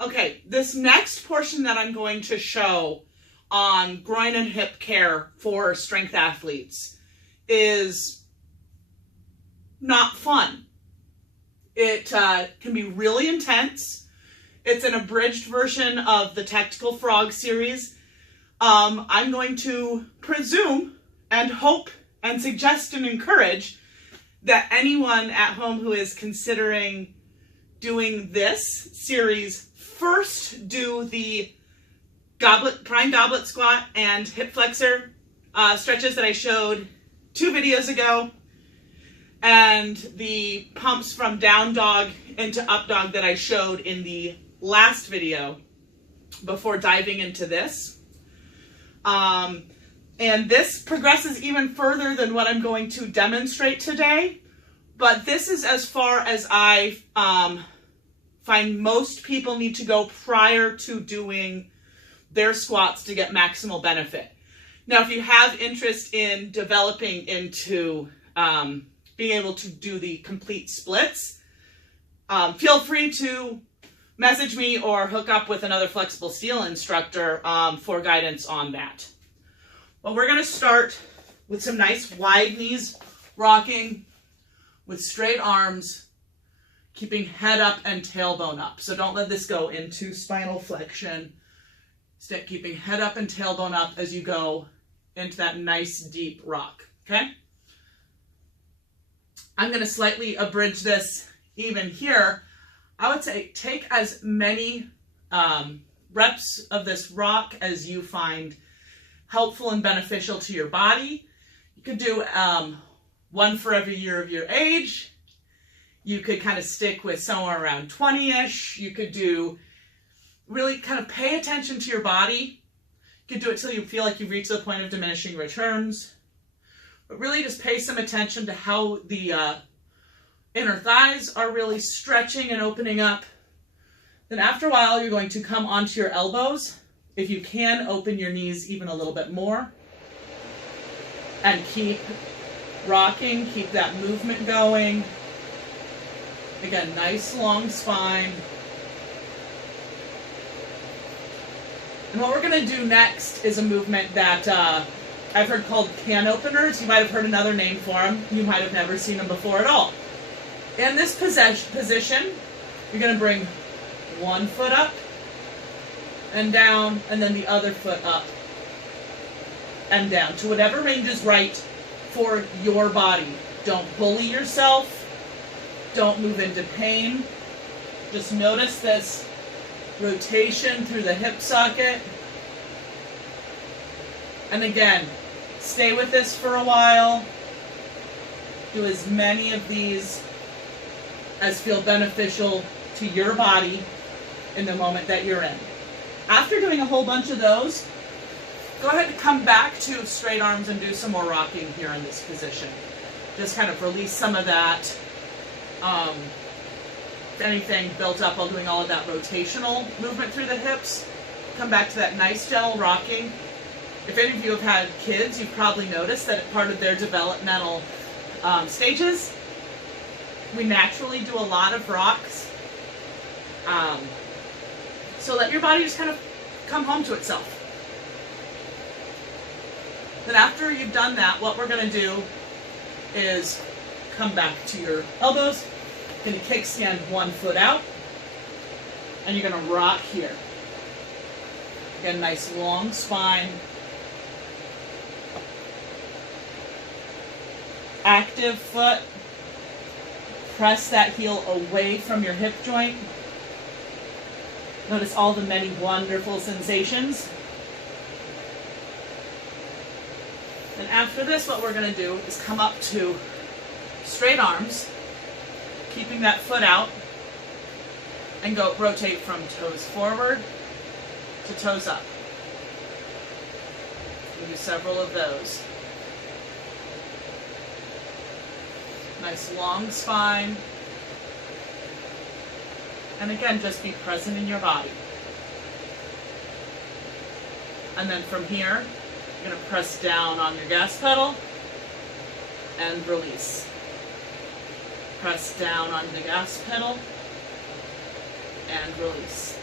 Okay, this next portion that I'm going to show on groin and hip care for strength athletes is not fun. It can be really intense. It's an abridged version of the Tactical Frog series. I'm going to presume and hope and suggest and encourage that anyone at home who is considering doing this series first do the prime goblet squat and hip flexor stretches that I showed 2 videos ago, and the pumps from down dog into up dog that I showed in the last video before diving into this. And this progresses even further than what I'm going to demonstrate today, but this is as far as I find most people need to go prior to doing their squats to get maximal benefit. Now, if you have interest in developing into being able to do the complete splits, feel free to message me or hook up with another flexible steel instructor for guidance on that. Well, we're going to start with some nice wide knees, rocking with straight arms, keeping head up and tailbone up. So don't let this go into spinal flexion. Instead, keeping head up and tailbone up as you go into that nice deep rock, okay? I'm going to slightly abridge this even here. I would say take as many reps of this rock as you find helpful and beneficial to your body. You could do 1 for every year of your age. You could kind of stick with somewhere around 20-ish. You could do, really kind of pay attention to your body. You could do it till you feel like you've reached the point of diminishing returns. But really just pay some attention to how the inner thighs are really stretching and opening up. Then after a while, you're going to come onto your elbows. If you can, open your knees even a little bit more. And keep rocking, keep that movement going. Again, nice long spine. And what we're going to do next is a movement that I've heard called can openers. You might have heard another name for them. You might have never seen them before at all. In this position, you're going to bring one foot up and down, and then the other foot up and down to whatever range is right for your body. Don't bully yourself. Don't move into pain. Just notice this rotation through the hip socket. And again, stay with this for a while. Do as many of these as feel beneficial to your body in the moment that you're in. After doing a whole bunch of those, go ahead and come back to straight arms and do some more rocking here in this position. Just kind of release some of that, if anything built up while doing all of that rotational movement through the hips. Come back to that nice gentle rocking. If any of you have had kids, you've probably noticed that part of their developmental stages, we naturally do a lot of rocks. So let your body just kind of come home to itself. Then after you've done that, what we're going to do is come back to your elbows. You're going to kickstand one foot out, and you're going to rock here. Again, nice long spine. Active foot. Press that heel away from your hip joint. Notice all the many wonderful sensations. And after this, what we're going to do is come up to straight arms, keeping that foot out, and go rotate from toes forward to toes up. We'll do several of those. Nice long spine. And again, just be present in your body. And then from here, you're going to press down on your gas pedal and release. Press down on the gas pedal and release.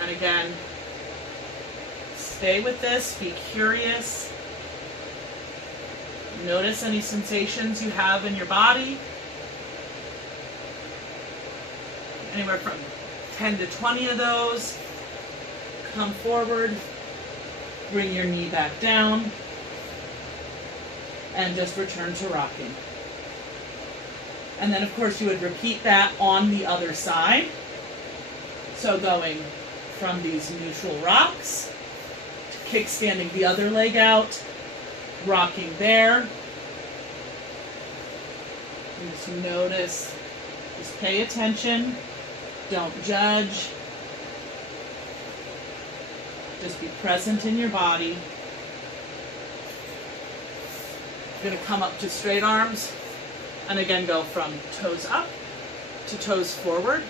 And again, stay with this, be curious. Notice any sensations you have in your body. Anywhere from 10 to 20 of those. Come forward, bring your knee back down, and just return to rocking. And then of course you would repeat that on the other side. So going from these neutral rocks, to kickstanding the other leg out, rocking there. And just notice, just pay attention, don't judge. Just be present in your body. You're going to come up to straight arms and again go from toes up to toes forward.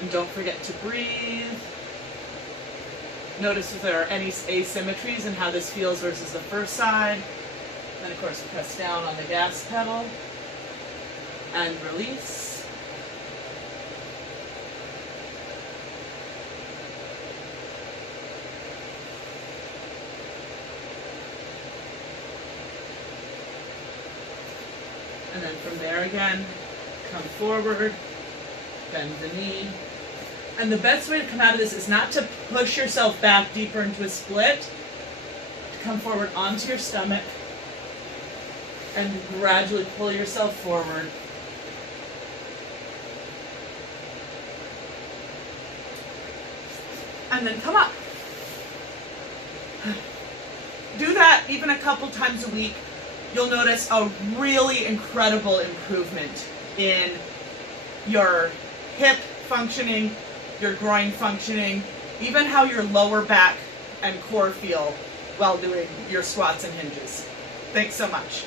And don't forget to breathe. Notice if there are any asymmetries in how this feels versus the first side. Then of course press down on the gas pedal and release. And then from there again, come forward, bend the knee. And the best way to come out of this is not to push yourself back deeper into a split. To come forward onto your stomach and gradually pull yourself forward. And then come up. Do that even a couple times a week. You'll notice a really incredible improvement in your hip functioning, your groin functioning, even how your lower back and core feel while doing your squats and hinges. Thanks so much.